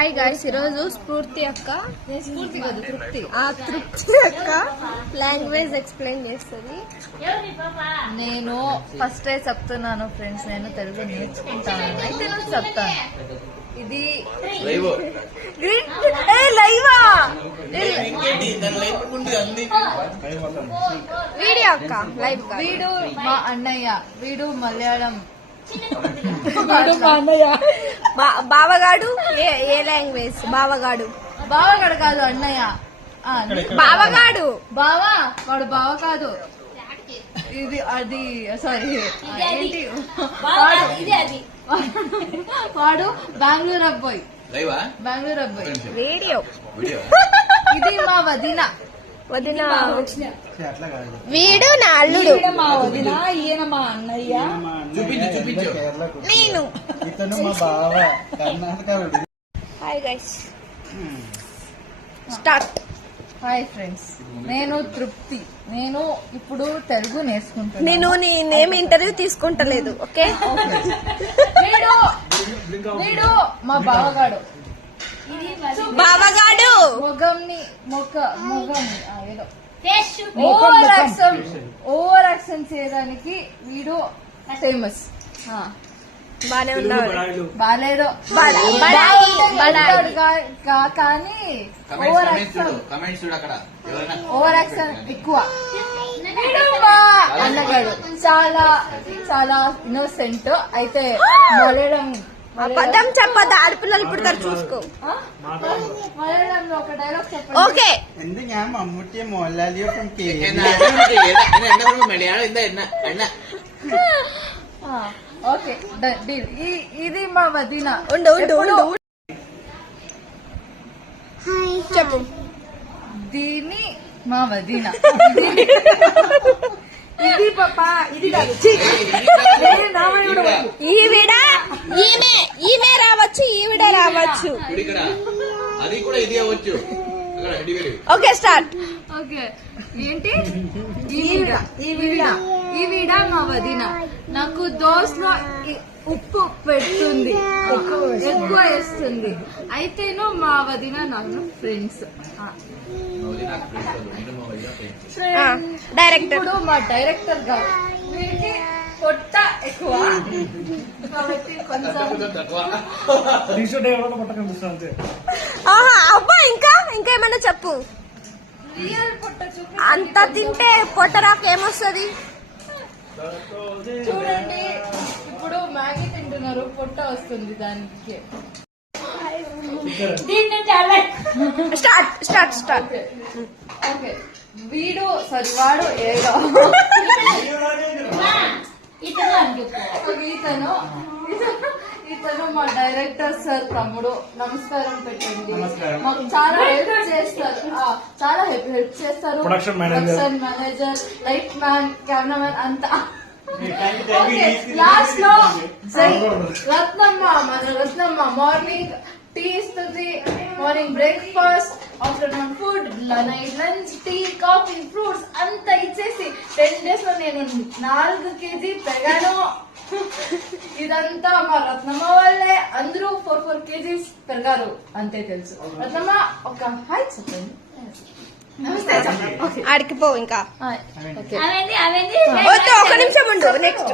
Hi guys, ఈరోజు తృప్తి అక్క లాంగ్వేజ్ ఎక్స్ప్లెయిన్ చేస్తుంది. నేను ఫస్ట్ చెప్తున్నాను ఫ్రెండ్స్, నేను తెలుగు నేర్చుకుంటాను. అయితే నేను చెప్తాను. ఇది వీడియో అక్క లైవ్. వీడు మా అన్నయ్య, వీడు మలయాళం. బావగాడు ఏ లాంగ్వేజ్? బావగాడు కాదు అన్నయ్య. బావగాడు వాడు బావ కాదు. ఇది అది సారీ ఏంటి, వాడు బెంగళూరు అబ్బాయి. రేడియో. ఇది మా వదిన. వీడు నా అల్లుడు. మా వదిన, ఈయన మా అన్నయ్య. నేను. Hi guys, start. Hi friends, నేను తృప్తి. నేను ఇప్పుడు తెలుగు నేర్చుకుంటాను. నేను నేనేమి ఇంటర్వ్యూ తీసుకుంటలేదు. ఓకే. వీడు మా బావగాడు. మొగం ఏదో ఓవర్ యాక్షన్ చేయడానికి వీడు ఫేమస్. బానే ఉన్నాడు. బాలేదో కానీ ఓవర్ యాక్షన్ ఎక్కువ. అన్నగాడు చాలా చాలా ఇన్నోసెంట్. అయితే మలయాళం పదం చెప్పద్దు, ఆడపిల్లలు పుడతారు చూసుకో. మలయాళంలో ఒక డైలాగ్ చెప్పండి. ఓకే. Okay deal. ఇది మా వదిన. చెప్పు. దీన్ని మా వదిన. ఇది పాపా, ఇది ఈవిడ ఈమె రావచ్చు, ఈవిడ రావచ్చు. Okay start. ఓకే ఏంటి? ఈవిడ మా వదిన. నాకు దోశలో ఉప్పు పెడుతుంది, ఎక్కువ వేస్తుంది. అయితేను మా వదిన నాకు ఫ్రెండ్స్. డైరెక్టర్. ఇప్పుడు మా డైరెక్టర్ గారు, వీరికి పొట్ట ఎక్కువ కాబట్టి కొంచెం. అబ్బా, ఇంకా ఏమన్నా చెప్పు. రియల్ పొట్ట అంత తింటే పొట్ట రాకేమొస్తుంది? చూడండి, ఇప్పుడు మ్యాగీ తింటున్నారు, పొట్ట వస్తుంది దానికి. స్టార్ట్. ఓకే. వాడు ఏదో ఇతను మా డైరెక్టర్ సార్ తమ్ముడు. నమస్కారం పెట్టండి. మాకు చాలా హెల్ప్ చేస్తారు. Production manager, light man, cameraman అంతా. లాస్ట్ లో రత్నమ్మ మార్నింగ్ టీ ఇస్తుంది, morning breakfast, afternoon food, night lunch, tea, coffee, fruits అంతా ఇచ్చేసి 10 days లో నేను 4 kg పెరిగాను. ఇదంతా మా రత్నమ్మ వాళ్ళే. అందరూ 4 kgs పెరిగారు అంతే తెలుసు. రత్నమ్మ ఒక హాయ్ చెప్పండి. ఆడికి పో. ఇంకా ఒక నిమిషం ఉండు. నెక్స్ట్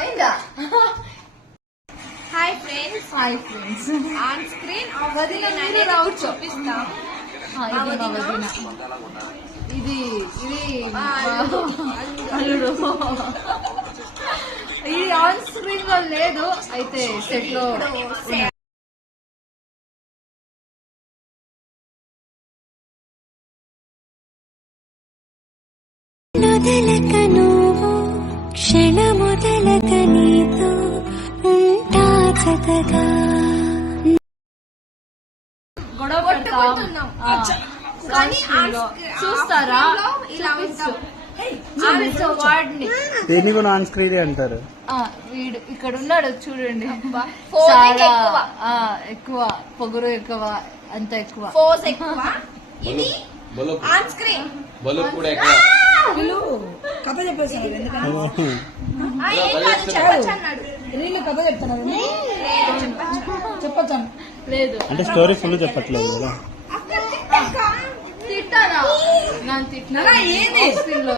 అయిందా? Hi friends. ఆన్ స్క్రీన్ చూపిస్తాం. ఇది అల్లుడు. ఇది ఆన్ స్క్రీన్ లో లేదు, అయితే సెట్ లో. క్షణ మొదలక నీతో ఉంటా చక్కగా. గొడవ పడుతున్నాం చూస్తారా? ఇలా ఉంటాం. వాడిని దేన్ని కూడా ఆన్ స్క్రీన్ అంటారు. వీడు ఇక్కడ ఉన్నాడు చూడండి. ఎక్కువ పొగరు ఎక్కువ, అంత ఎక్కువ ఫోర్స్ ఎక్కువ. ఇది ఆన్ స్క్రీన్ కథ చెప్పేసాడు. చెప్పచ్చు అన్నాడు. కథ చెప్తున్నాడు. చెప్తాను. లేదు అంటే స్టోరీ ఫుల్ చెప్పట్లేదు కదా. తిట్టానా? నన్ను తిట్టినా